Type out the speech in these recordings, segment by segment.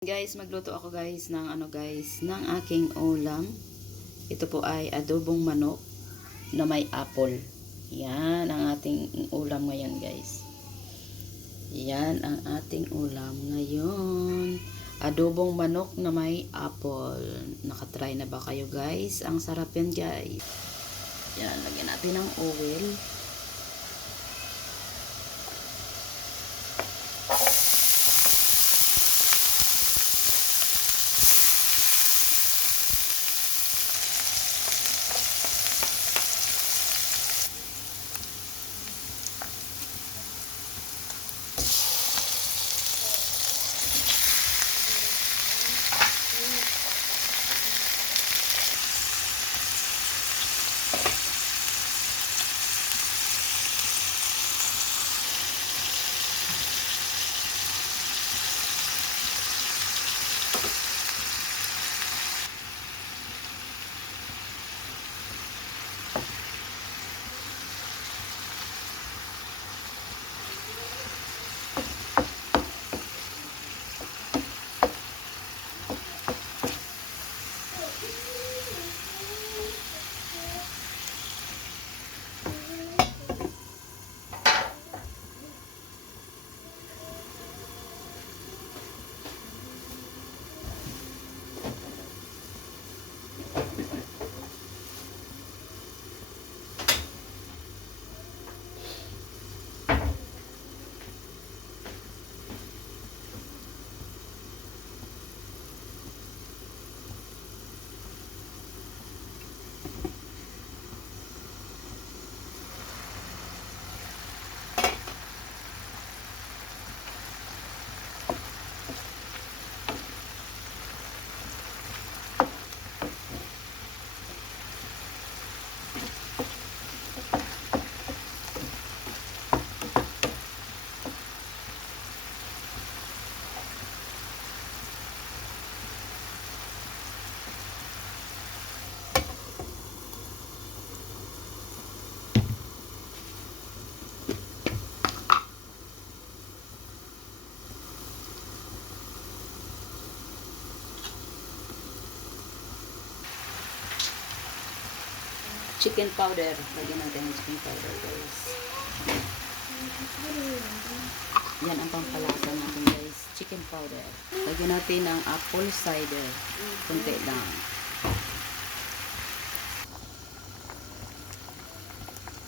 Guys, magluto ako guys ng ng aking ulam. Ito po ay adobong manok na may apple. Yan ang ating ulam ngayon guys. Yan ang ating ulam ngayon. Adobong manok na may apple. Nakatry na ba kayo guys? Ang sarap yan guys. Yan, lagyan natin ng oil. Chicken powder. Lagyan natin ng chicken powder guys. Yan ang pampalasa natin guys. Chicken powder. Lagyan natin ng apple cider. Kunti lang.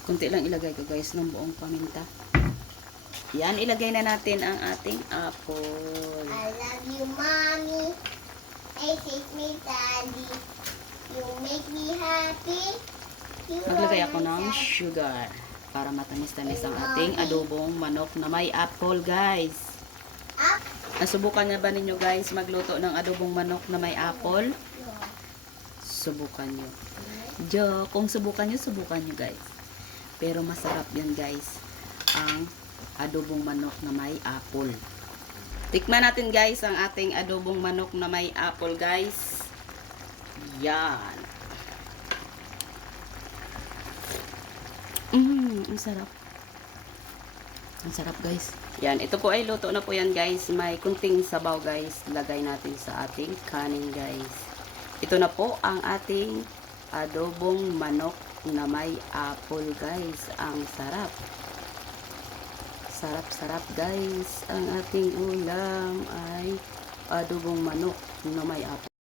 Kunti lang ilagay ko guys ng buong paminta. Yan, ilagay na natin ang ating apple. I love you, mommy. I hate me, daddy. You make me happy. Maglagay ako ng sugar para matamis-tamis ang ating adobong manok na may apple guys. Nasubukan na ba ninyo guys magluto ng adobong manok na may apple? Subukan nyo. Kung subukan nyo guys. Pero masarap yan guys ang adobong manok na may apple. Tikman natin guys ang ating adobong manok na may apple guys. Yan. Ang sarap. Ang sarap guys. Yan, ito po ay luto na po yan guys. May kunting sabaw guys. Lagay natin sa ating kanin guys. Ito na po ang ating adobong manok na may apple guys. Ang sarap. Sarap-sarap guys. Ang ating ulam ay adobong manok na may apple.